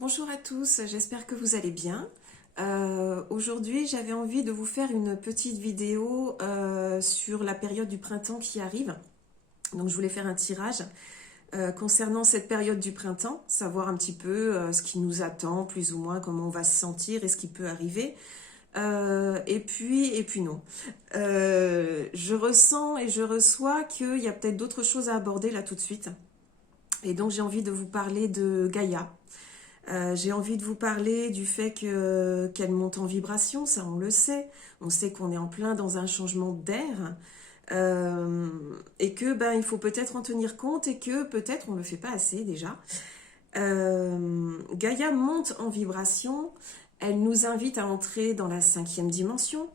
Bonjour à tous, j'espère que vous allez bien. Aujourd'hui, j'avais envie de vous faire une petite vidéo sur la période du printemps qui arrive. Donc, je voulais faire un tirage concernant cette période du printemps, savoir un petit peu ce qui nous attend, plus ou moins, comment on va se sentir et ce qui peut arriver. Et puis non. Je ressens et je reçois qu'il y a peut-être d'autres choses à aborder là tout de suite. Et donc, j'ai envie de vous parler de Gaïa. J'ai envie de vous parler du fait qu'elle monte en vibration, ça on le sait. On sait qu'on est en plein dans un changement d'air et que il faut peut-être en tenir compte et que peut-être on ne le fait pas assez déjà. Gaïa monte en vibration, elle nous invite à entrer dans la cinquième dimension.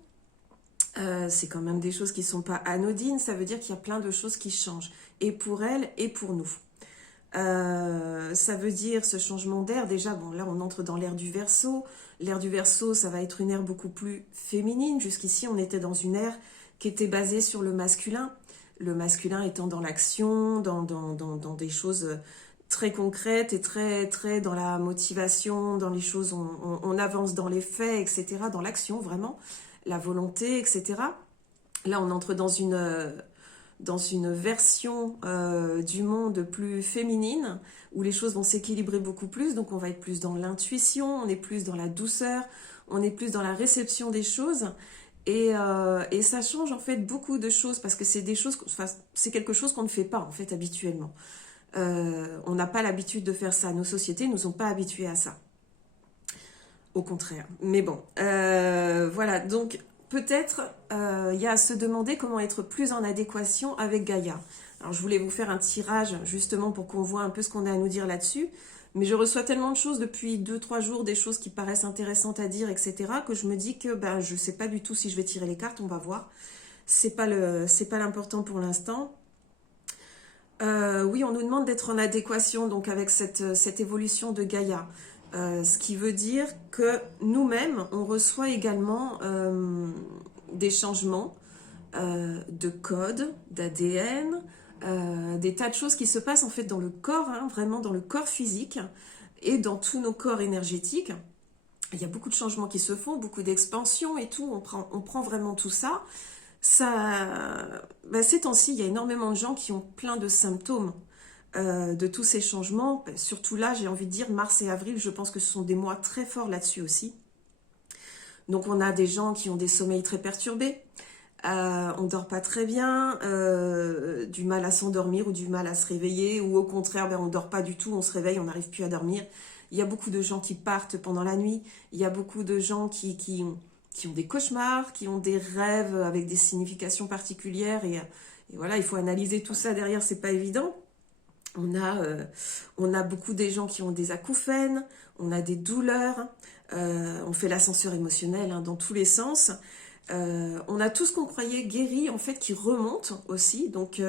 C'est quand même des choses qui ne sont pas anodines, ça veut dire qu'il y a plein de choses qui changent, et pour elle et pour nous. Ça veut dire ce changement d'air. Déjà, bon, là, on entre dans l'ère du Verseau. L'ère du Verseau, ça va être une ère beaucoup plus féminine. Jusqu'ici, on était dans une ère qui était basée sur le masculin. Le masculin étant dans l'action, dans des choses très concrètes et très dans la motivation, dans les choses, on avance dans les faits, etc., dans l'action, vraiment, la volonté, etc. Là, on entre dans une version du monde plus féminine, où les choses vont s'équilibrer beaucoup plus, donc on va être plus dans l'intuition, on est plus dans la douceur, on est plus dans la réception des choses, et ça change en fait beaucoup de choses, parce que c'est des choses, enfin, c'est quelque chose qu'on ne fait pas en fait habituellement. On n'a pas l'habitude de faire ça, nos sociétés ne nous ont pas habitués à ça. Au contraire. Mais bon, voilà. Donc, peut-être, il y a à se demander comment être plus en adéquation avec Gaïa. Alors, je voulais vous faire un tirage, justement, pour qu'on voit un peu ce qu'on a à nous dire là-dessus. Mais je reçois tellement de choses depuis 2, 3 jours, des choses qui paraissent intéressantes à dire, etc., que je me dis que je ne sais pas du tout si je vais tirer les cartes, on va voir. C'est pas l'important pour l'instant. Oui, on nous demande d'être en adéquation donc avec cette évolution de Gaïa. Ce qui veut dire que nous-mêmes, on reçoit également des changements de code, d'ADN, des tas de choses qui se passent en fait dans le corps, hein, vraiment dans le corps physique et dans tous nos corps énergétiques. Il y a beaucoup de changements qui se font, beaucoup d'expansion et tout, on prend vraiment tout ça. Ces temps-ci, il y a énormément de gens qui ont plein de symptômes de tous ces changements. Surtout là, j'ai envie de dire mars et avril, je pense que ce sont des mois très forts là-dessus aussi. Donc on a des gens qui ont des sommeils très perturbés, on dort pas très bien, du mal à s'endormir ou du mal à se réveiller, ou au contraire, on dort pas du tout, on se réveille, on n'arrive plus à dormir. Il y a beaucoup de gens qui partent pendant la nuit, il y a beaucoup de gens qui ont des cauchemars, qui ont des rêves avec des significations particulières, et voilà, il faut analyser tout ça derrière, c'est pas évident. On a beaucoup des gens qui ont des acouphènes, on a des douleurs, on fait l'ascenseur émotionnel hein, dans tous les sens. On a tout ce qu'on croyait guéri en fait qui remonte aussi. Donc,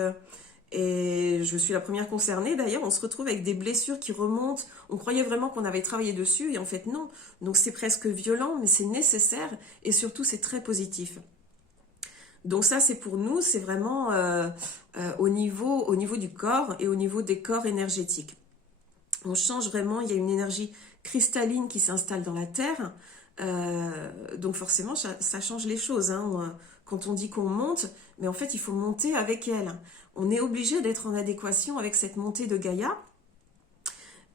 et je suis la première concernée d'ailleurs, on se retrouve avec des blessures qui remontent. On croyait vraiment qu'on avait travaillé dessus et en fait non. Donc c'est presque violent, mais c'est nécessaire et surtout c'est très positif. Donc ça, c'est pour nous, c'est vraiment au niveau du corps et au niveau des corps énergétiques. On change vraiment, il y a une énergie cristalline qui s'installe dans la Terre. Donc forcément, ça change les choses. Hein. Quand on dit qu'on monte, mais en fait, il faut monter avec elle. On est obligé d'être en adéquation avec cette montée de Gaïa.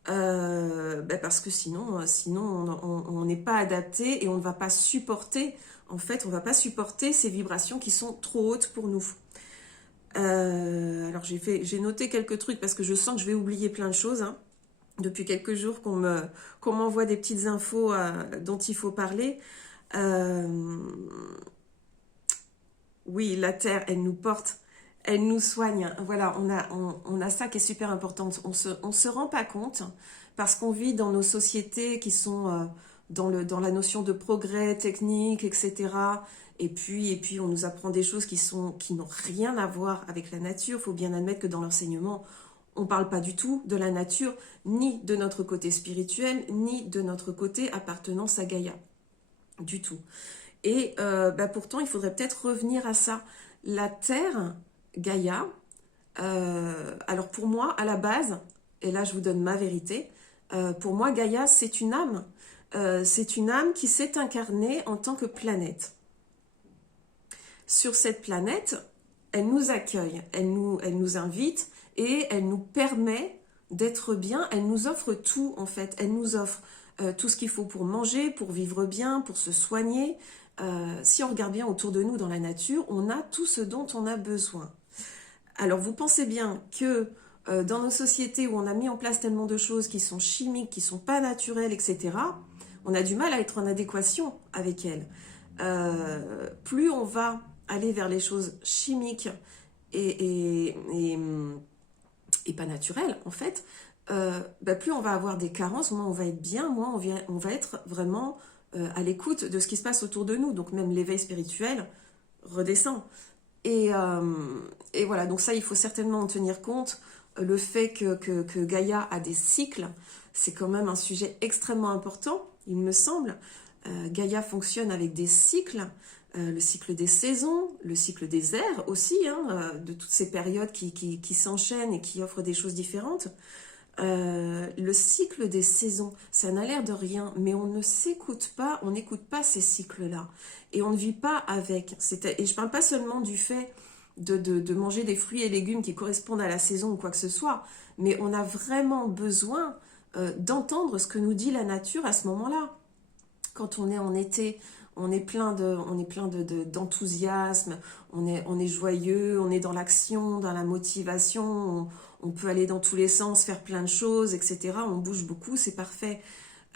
Parce que sinon on n'est pas adapté et on ne va pas supporter, en fait, on va pas supporter ces vibrations qui sont trop hautes pour nous. Alors j'ai noté quelques trucs parce que je sens que je vais oublier plein de choses. Hein. Depuis quelques jours qu'on m'envoie des petites infos dont il faut parler. Euh, oui, la Terre, elle nous porte, elle nous soigne. Voilà, on a ça qui est super important. On se rend pas compte parce qu'on vit dans nos sociétés qui sont dans la notion de progrès technique, etc. Et puis, on nous apprend des choses qui n'ont rien à voir avec la nature. Il faut bien admettre que dans l'enseignement, on ne parle pas du tout de la nature, ni de notre côté spirituel, ni de notre côté appartenance à Gaïa. Du tout. Et pourtant, il faudrait peut-être revenir à ça. La Terre, Gaïa, alors pour moi, à la base, et là je vous donne ma vérité, Pour moi, Gaïa, c'est une âme. C'est une âme qui s'est incarnée en tant que planète. Sur cette planète, elle nous accueille, elle nous invite et elle nous permet d'être bien. Elle nous offre tout, en fait. Elle nous offre tout ce qu'il faut pour manger, pour vivre bien, pour se soigner. Si on regarde bien autour de nous dans la nature, on a tout ce dont on a besoin. Alors, vous pensez bien que dans nos sociétés où on a mis en place tellement de choses qui sont chimiques, qui ne sont pas naturelles, etc., on a du mal à être en adéquation avec elles. Plus on va aller vers les choses chimiques et pas naturelles, en fait, plus on va avoir des carences, moins on va être bien, moins on va être vraiment à l'écoute de ce qui se passe autour de nous. Donc même l'éveil spirituel redescend. Et voilà, donc ça, il faut certainement en tenir compte. Le fait que Gaïa a des cycles, c'est quand même un sujet extrêmement important, il me semble. Gaïa fonctionne avec des cycles, le cycle des saisons, le cycle des ères aussi, de toutes ces périodes qui s'enchaînent et qui offrent des choses différentes. Le cycle des saisons, ça n'a l'air de rien, mais on ne s'écoute pas, on n'écoute pas ces cycles-là. Et on ne vit pas avec. Et je ne parle pas seulement du fait de manger des fruits et légumes qui correspondent à la saison ou quoi que ce soit, mais on a vraiment besoin d'entendre ce que nous dit la nature à ce moment-là. Quand on est en été, on est plein d'enthousiasme, on est joyeux, on est dans l'action, dans la motivation, on peut aller dans tous les sens, faire plein de choses, etc. On bouge beaucoup, c'est parfait.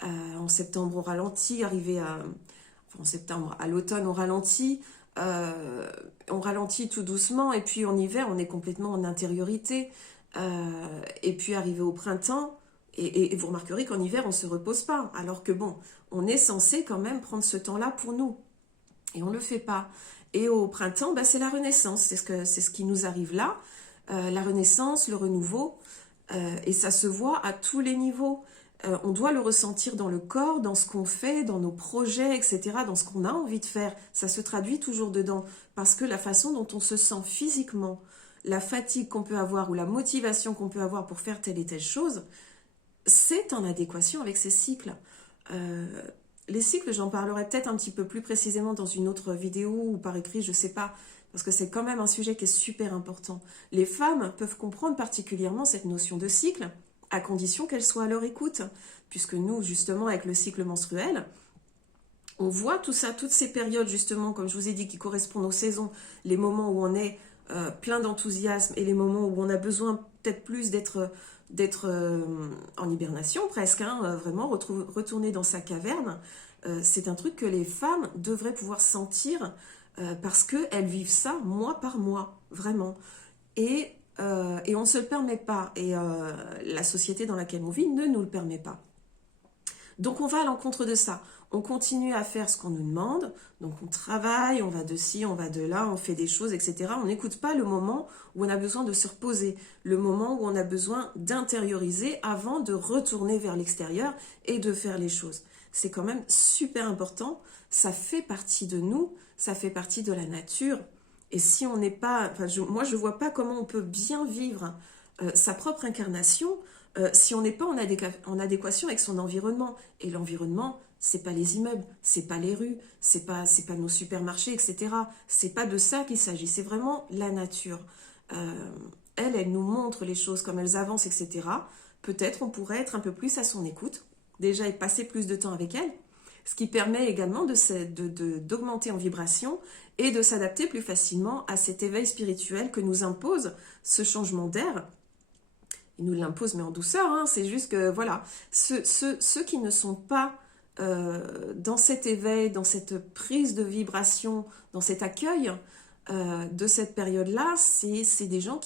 En septembre, on ralentit, en septembre, à l'automne, on ralentit tout doucement, et puis en hiver, on est complètement en intériorité. Et puis arrivé au printemps, et vous remarquerez qu'en hiver, on ne se repose pas, alors que bon, on est censé quand même prendre ce temps-là pour nous. Et on ne le fait pas. Et au printemps, c'est la renaissance, c'est ce qui nous arrive là, la renaissance, le renouveau, et ça se voit à tous les niveaux. On doit le ressentir dans le corps, dans ce qu'on fait, dans nos projets, etc., dans ce qu'on a envie de faire. Ça se traduit toujours dedans, parce que la façon dont on se sent physiquement, la fatigue qu'on peut avoir ou la motivation qu'on peut avoir pour faire telle et telle chose, c'est en adéquation avec ces cycles. Les cycles, j'en parlerai peut-être un petit peu plus précisément dans une autre vidéo ou par écrit, je ne sais pas, parce que c'est quand même un sujet qui est super important. Les femmes peuvent comprendre particulièrement cette notion de cycle, à condition qu'elles soient à leur écoute, puisque nous, justement, avec le cycle menstruel, on voit tout ça, toutes ces périodes, justement, comme je vous ai dit, qui correspondent aux saisons, les moments où on est plein d'enthousiasme et les moments où on a besoin peut-être plus d'être en hibernation presque, vraiment retourner dans sa caverne. C'est un truc que les femmes devraient pouvoir sentir parce qu'elles vivent ça mois par mois, vraiment. Et on ne se le permet pas. Et la société dans laquelle on vit ne nous le permet pas. Donc on va à l'encontre de ça. On continue à faire ce qu'on nous demande. Donc on travaille, on va de ci, on va de là, on fait des choses, etc. On n'écoute pas le moment où on a besoin de se reposer, le moment où on a besoin d'intérioriser avant de retourner vers l'extérieur et de faire les choses. C'est quand même super important. Ça fait partie de nous, ça fait partie de la nature. Et si on n'est pas... moi, je ne vois pas comment on peut bien vivre sa propre incarnation si on n'est pas en adéquation avec son environnement. Et l'environnement, c'est pas les immeubles, c'est pas les rues, c'est pas nos supermarchés, etc. C'est pas de ça qu'il s'agit, c'est vraiment la nature. Elle nous montre les choses comme elles avancent, etc. Peut-être on pourrait être un peu plus à son écoute, déjà et passer plus de temps avec elle, ce qui permet également d'augmenter en vibration et de s'adapter plus facilement à cet éveil spirituel que nous impose ce changement d'air. Il nous l'impose mais en douceur, c'est juste que voilà, ceux qui ne sont pas dans cet éveil, dans cette prise de vibration, dans cet accueil de cette période-là, c'est des gens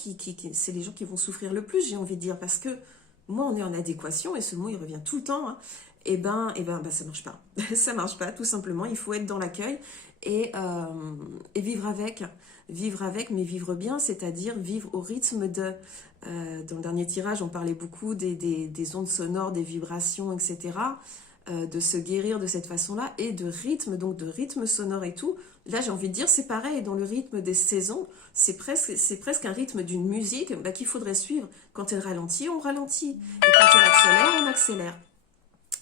c'est les gens qui vont souffrir le plus, j'ai envie de dire, parce que moi on est en adéquation, et ce mot il revient tout le temps, et ça marche pas. Ça marche pas, tout simplement. Il faut être dans l'accueil et vivre avec, mais vivre bien, c'est-à-dire vivre au rythme de... dans le dernier tirage, on parlait beaucoup des ondes sonores, des vibrations, etc. de se guérir de cette façon-là, et de rythme, donc de rythme sonore et tout. Là, j'ai envie de dire, c'est pareil, dans le rythme des saisons, c'est presque un rythme d'une musique bah, qu'il faudrait suivre. Quand elle ralentit, on ralentit. Et quand elle accélère, on accélère.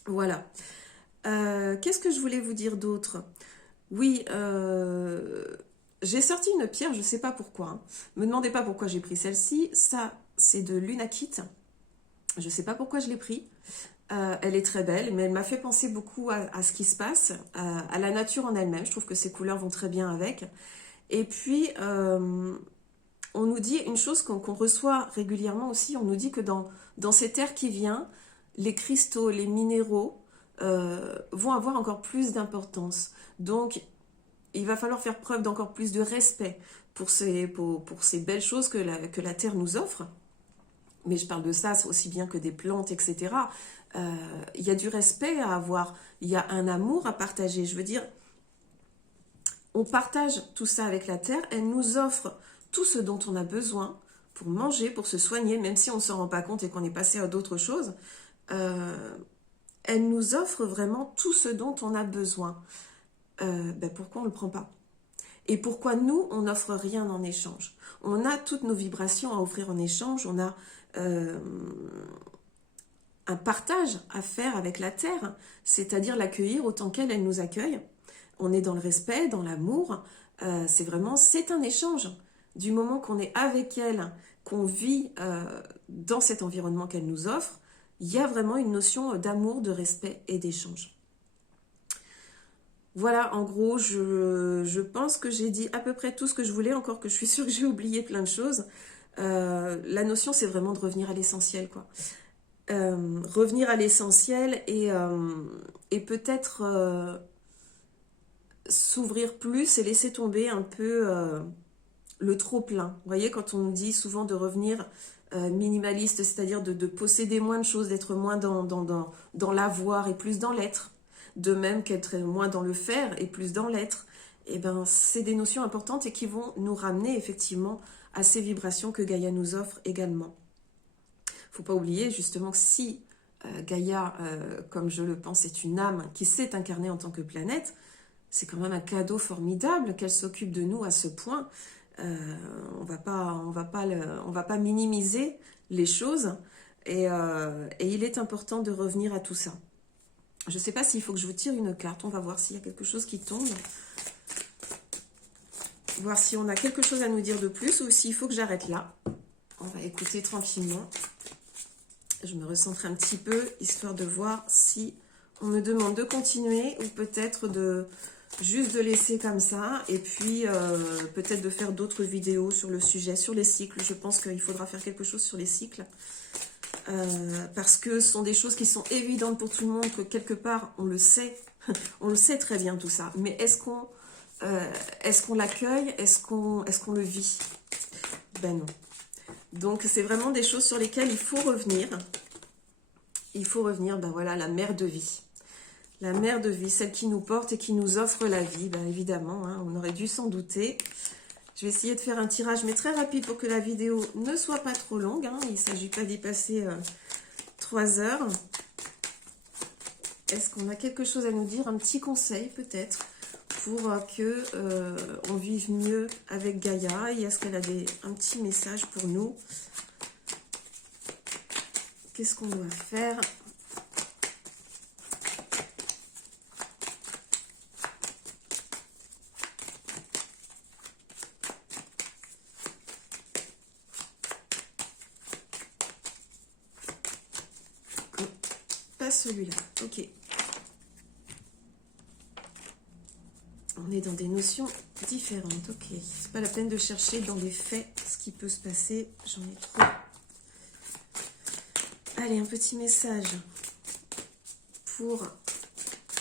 Voilà. Qu'est-ce que je voulais vous dire d'autre? Oui, j'ai sorti une pierre, je ne sais pas pourquoi. Hein. Me demandez pas pourquoi j'ai pris celle-ci. Ça, c'est de l'unakite. Je ne sais pas pourquoi je l'ai pris. Elle est très belle, mais elle m'a fait penser beaucoup à ce qui se passe, à la nature en elle-même. Je trouve que ces couleurs vont très bien avec. Et puis, on nous dit une chose qu'on reçoit régulièrement aussi, on nous dit que dans cette ère qui vient, les cristaux, les minéraux vont avoir encore plus d'importance. Donc, il va falloir faire preuve d'encore plus de respect pour ces belles choses que la Terre nous offre. Mais je parle de ça, c'est aussi bien que des plantes, etc. Il y a du respect à avoir, il y a un amour à partager. Je veux dire, on partage tout ça avec la Terre, elle nous offre tout ce dont on a besoin pour manger, pour se soigner, même si on ne s'en rend pas compte et qu'on est passé à d'autres choses. Elle nous offre vraiment tout ce dont on a besoin. Pourquoi on ne le prend pas? Et pourquoi nous, on n'offre rien en échange? On a toutes nos vibrations à offrir en échange, on a un partage à faire avec la Terre, c'est-à-dire l'accueillir autant qu'elle, elle nous accueille. On est dans le respect, dans l'amour, c'est un échange. Du moment qu'on est avec elle, qu'on vit dans cet environnement qu'elle nous offre, il y a vraiment une notion d'amour, de respect et d'échange. Voilà, en gros, je pense que j'ai dit à peu près tout ce que je voulais, encore que je suis sûre que j'ai oublié plein de choses. La notion, c'est vraiment de revenir à l'essentiel, quoi. Revenir à l'essentiel et peut-être s'ouvrir plus et laisser tomber un peu le trop-plein. Vous voyez, quand on dit souvent de revenir minimaliste, c'est-à-dire de posséder moins de choses, d'être moins dans l'avoir et plus dans l'être, de même qu'être moins dans le faire et plus dans l'être, eh ben, c'est des notions importantes et qui vont nous ramener effectivement à ces vibrations que Gaïa nous offre également. Faut pas oublier justement que si Gaïa, comme je le pense, est une âme qui s'est incarnée en tant que planète, c'est quand même un cadeau formidable qu'elle s'occupe de nous à ce point. On va pas minimiser les choses et il est important de revenir à tout ça. Je ne sais pas s'il faut que je vous tire une carte. On va voir s'il y a quelque chose qui tombe. Voir si on a quelque chose à nous dire de plus ou s'il faut que j'arrête là. On va écouter tranquillement. Je me recentre un petit peu, histoire de voir si on me demande de continuer ou peut-être juste de laisser comme ça. Et puis peut-être de faire d'autres vidéos sur le sujet, sur les cycles. Je pense qu'il faudra faire quelque chose sur les cycles. Parce que ce sont des choses qui sont évidentes pour tout le monde, que quelque part on le sait, on le sait très bien tout ça, mais est-ce qu'on l'accueille, est-ce qu'on le vit? Ben non. Donc c'est vraiment des choses sur lesquelles il faut revenir. Il faut revenir, ben voilà, la mère de vie. La mère de vie, celle qui nous porte et qui nous offre la vie, ben évidemment, hein, on aurait dû s'en douter. Je vais essayer de faire un tirage, mais très rapide pour que la vidéo ne soit pas trop longue. Hein. Il ne s'agit pas d'y passer 3 heures. Est-ce qu'on a quelque chose à nous dire? Un petit conseil peut-être pour que on vive mieux avec Gaïa. Et est-ce qu'elle a un petit message pour nous? Qu'est-ce qu'on doit faire? Celui-là, ok. On est dans des notions différentes, ok. C'est pas la peine de chercher dans les faits ce qui peut se passer, j'en ai trop. Allez, un petit message pour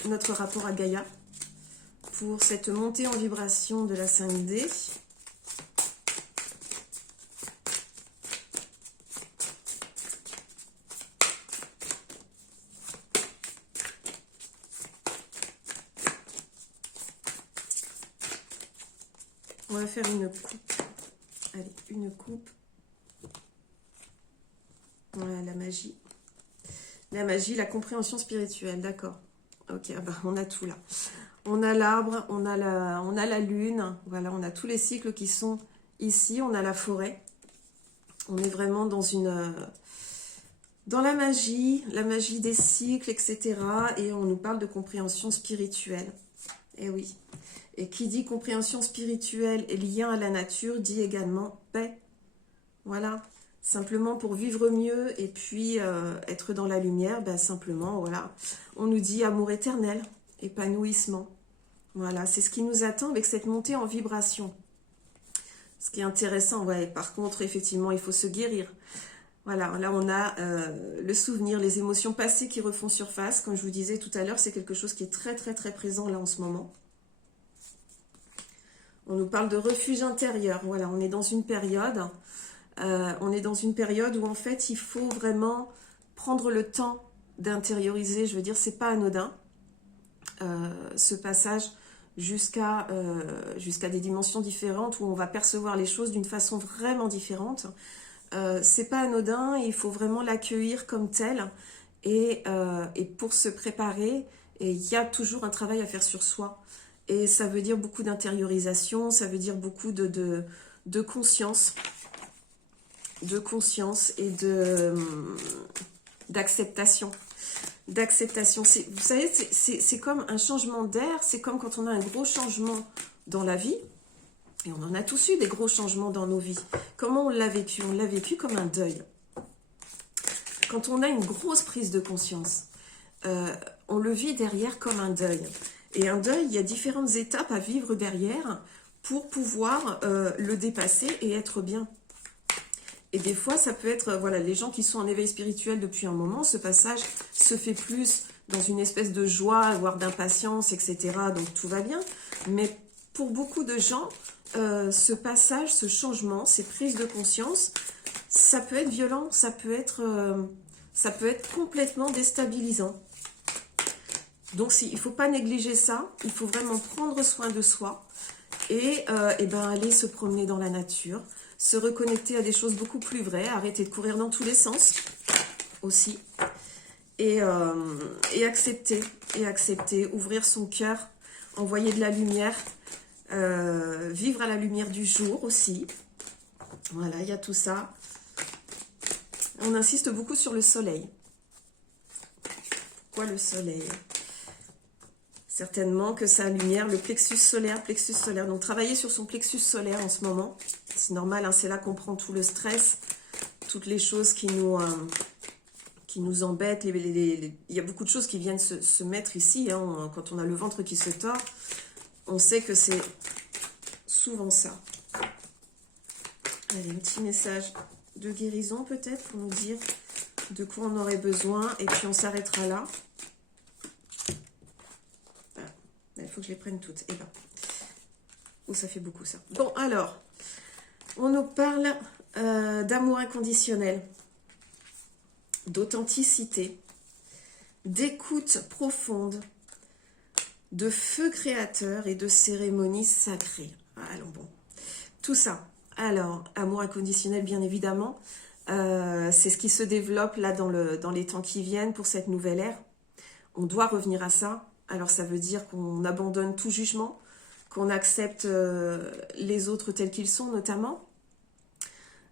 notre rapport à Gaïa, pour cette montée en vibration de la 5D. On va faire une coupe. Allez, une coupe. Voilà, la magie. La magie, la compréhension spirituelle, d'accord. Ok, ah bah, on a tout là. On a l'arbre, on a la lune, voilà, on a tous les cycles qui sont ici, on a la forêt. On est vraiment dans la magie des cycles, etc. Et on nous parle de compréhension spirituelle. Et oui. Et qui dit compréhension spirituelle et lien à la nature, dit également paix. Voilà. Simplement pour vivre mieux et puis être dans la lumière, ben simplement, voilà. On nous dit amour éternel, épanouissement. Voilà, c'est ce qui nous attend avec cette montée en vibration. Ce qui est intéressant, ouais, par contre, effectivement, il faut se guérir. Voilà, là on a le souvenir, les émotions passées qui refont surface. Comme je vous disais tout à l'heure, c'est quelque chose qui est très très très présent là en ce moment. On nous parle de refuge intérieur. Voilà, on est dans une période. Où en fait il faut vraiment prendre le temps d'intérioriser. Je veux dire, c'est pas anodin ce passage jusqu'à des dimensions différentes où on va percevoir les choses d'une façon vraiment différente. C'est pas anodin et il faut vraiment l'accueillir comme tel et pour se préparer, et il y a toujours un travail à faire sur soi et ça veut dire beaucoup d'intériorisation, ça veut dire beaucoup de conscience et d'acceptation. Vous savez, c'est comme un changement d'air, c'est comme quand on a un gros changement dans la vie. Et on en a tous eu des gros changements dans nos vies. Comment on l'a vécu? On l'a vécu comme un deuil. Quand on a une grosse prise de conscience, on le vit derrière comme un deuil. Et un deuil, il y a différentes étapes à vivre derrière pour pouvoir le dépasser et être bien. Et des fois, ça peut être, voilà, les gens qui sont en éveil spirituel depuis un moment, ce passage se fait plus dans une espèce de joie, voire d'impatience, etc. Donc tout va bien. Mais pour beaucoup de gens, ce passage, ce changement, ces prises de conscience, ça peut être violent, ça peut être complètement déstabilisant. Donc il ne faut pas négliger ça, il faut vraiment prendre soin de soi et aller se promener dans la nature, se reconnecter à des choses beaucoup plus vraies, arrêter de courir dans tous les sens aussi et accepter, ouvrir son cœur, envoyer de la lumière, vivre à la lumière du jour aussi. Voilà, il y a tout ça. On insiste beaucoup sur le soleil. Pourquoi le soleil? Certainement que sa lumière, le plexus solaire. Donc travailler sur son plexus solaire en ce moment. C'est normal, hein, c'est là qu'on prend tout le stress, toutes les choses qui nous embêtent. Il y a beaucoup de choses qui viennent se mettre ici. Hein, quand on a le ventre qui se tord, on sait que c'est souvent ça. Allez, un petit message de guérison peut-être pour nous dire de quoi on aurait besoin. Et puis on s'arrêtera là. Il faut que je les prenne toutes. Et ben, ça fait beaucoup ça. Bon, alors, on nous parle d'amour inconditionnel, d'authenticité, d'écoute profonde, de feu créateur et de cérémonie sacrée. Alors bon, tout ça. Alors, amour inconditionnel, bien évidemment, c'est ce qui se développe là dans les temps qui viennent pour cette nouvelle ère. On doit revenir à ça. Alors ça veut dire qu'on abandonne tout jugement, qu'on accepte les autres tels qu'ils sont notamment.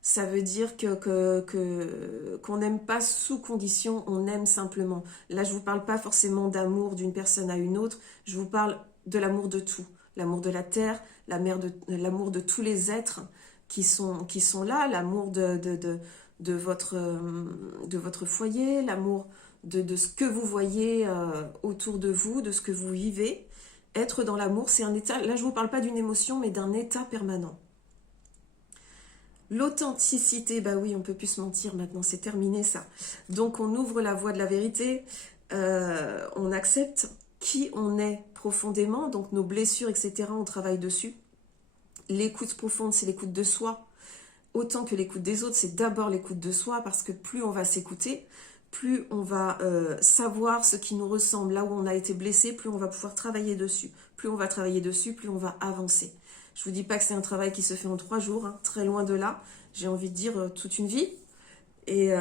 Ça veut dire qu'on n'aime pas sous condition, on aime simplement. Là, je ne vous parle pas forcément d'amour d'une personne à une autre, je vous parle de l'amour de tout. L'amour de la terre, l'amour de tous les êtres qui sont là, l'amour de votre foyer, l'amour de ce que vous voyez autour de vous, de ce que vous vivez. Être dans l'amour, c'est un état, là je ne vous parle pas d'une émotion, mais d'un état permanent. L'authenticité, bah oui, on ne peut plus se mentir maintenant, c'est terminé ça. Donc on ouvre la voie de la vérité, on accepte qui on est profondément, donc nos blessures, etc., on travaille dessus. L'écoute profonde, c'est l'écoute de soi. Autant que l'écoute des autres, c'est d'abord l'écoute de soi, parce que plus on va s'écouter, plus on va savoir ce qui nous ressemble, là où on a été blessé, plus on va pouvoir travailler dessus. Plus on va travailler dessus, plus on va avancer. Je ne vous dis pas que c'est un travail qui se fait en 3 jours, hein, très loin de là. J'ai envie de dire toute une vie. Et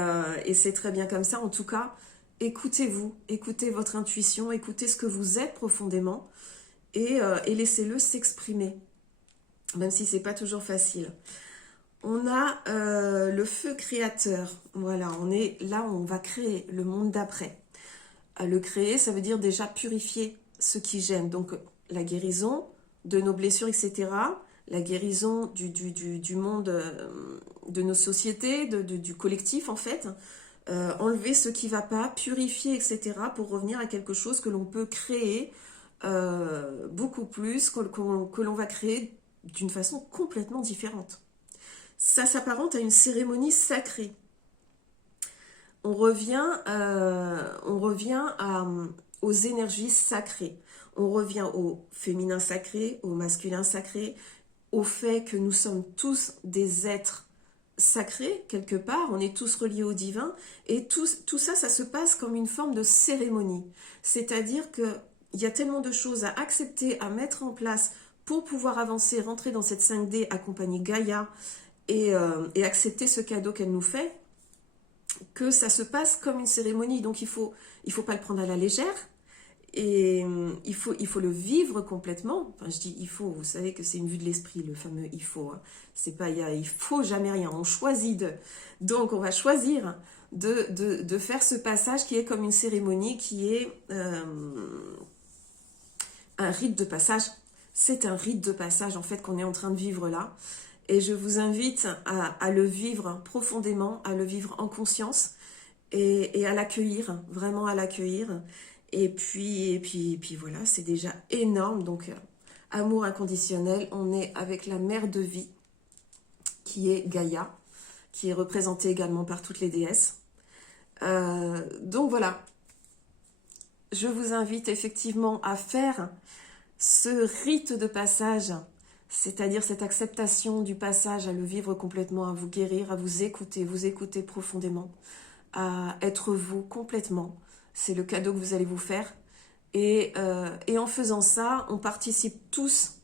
c'est très bien comme ça. En tout cas, écoutez-vous, écoutez votre intuition, écoutez ce que vous êtes profondément et laissez-le s'exprimer, même si c'est pas toujours facile. On a le feu créateur. Voilà, on est là, on va créer le monde d'après. Le créer, ça veut dire déjà purifier ce qui gêne. Donc la guérison de nos blessures, etc. La guérison du monde, de nos sociétés, du collectif en fait. Enlever ce qui ne va pas, purifier, etc. pour revenir à quelque chose que l'on peut créer beaucoup plus, que l'on va créer d'une façon complètement différente. Ça s'apparente à une cérémonie sacrée. On revient aux énergies sacrées. On revient au féminin sacré, au masculin sacré, au fait que nous sommes tous des êtres sacrés, quelque part. On est tous reliés au divin. Et tout ça, ça se passe comme une forme de cérémonie. C'est-à-dire qu'il y a tellement de choses à accepter, à mettre en place pour pouvoir avancer, rentrer dans cette 5D, accompagner Gaïa et accepter ce cadeau qu'elle nous fait, que ça se passe comme une cérémonie. Donc il faut pas le prendre à la légère et il faut le vivre complètement. Enfin, je dis il faut, vous savez que c'est une vue de l'esprit, le fameux il faut. C'est pas il faut jamais rien, on choisit donc on va choisir de faire ce passage qui est comme une cérémonie, qui est un rite de passage. C'est un rite de passage en fait qu'on est en train de vivre là. Et je vous invite à le vivre profondément, à le vivre en conscience et à l'accueillir, vraiment à l'accueillir. Et puis voilà, c'est déjà énorme. Donc, amour inconditionnel, on est avec la mère de vie, qui est Gaïa, qui est représentée également par toutes les déesses. Donc voilà, je vous invite effectivement à faire ce rite de passage, c'est-à-dire cette acceptation du passage, à le vivre complètement, à vous guérir, à vous écouter profondément, à être vous complètement. C'est le cadeau que vous allez vous faire. Et en faisant ça, on participe tous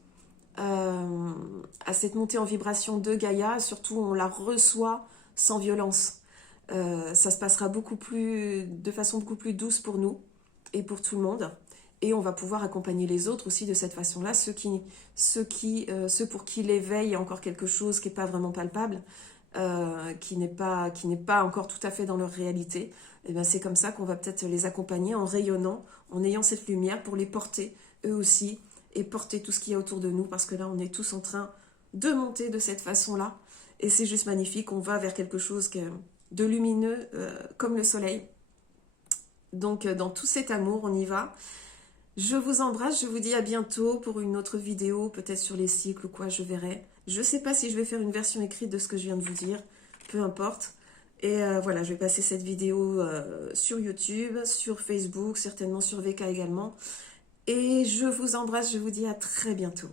à cette montée en vibration de Gaïa. Surtout, on la reçoit sans violence. Ça se passera de façon beaucoup plus douce pour nous et pour tout le monde. Et on va pouvoir accompagner les autres aussi de cette façon-là, ceux pour qui l'éveil est encore quelque chose qui n'est pas vraiment palpable, qui n'est pas encore tout à fait dans leur réalité. Et bien c'est comme ça qu'on va peut-être les accompagner en rayonnant, en ayant cette lumière pour les porter eux aussi et porter tout ce qu'il y a autour de nous, parce que là on est tous en train de monter de cette façon-là et c'est juste magnifique. On va vers quelque chose de lumineux comme le soleil. Donc dans tout cet amour, on y va. Je vous embrasse, je vous dis à bientôt pour une autre vidéo, peut-être sur les cycles ou quoi, je verrai. Je ne sais pas si je vais faire une version écrite de ce que je viens de vous dire, peu importe. Et voilà, je vais passer cette vidéo sur YouTube, sur Facebook, certainement sur VK également. Et je vous embrasse, je vous dis à très bientôt.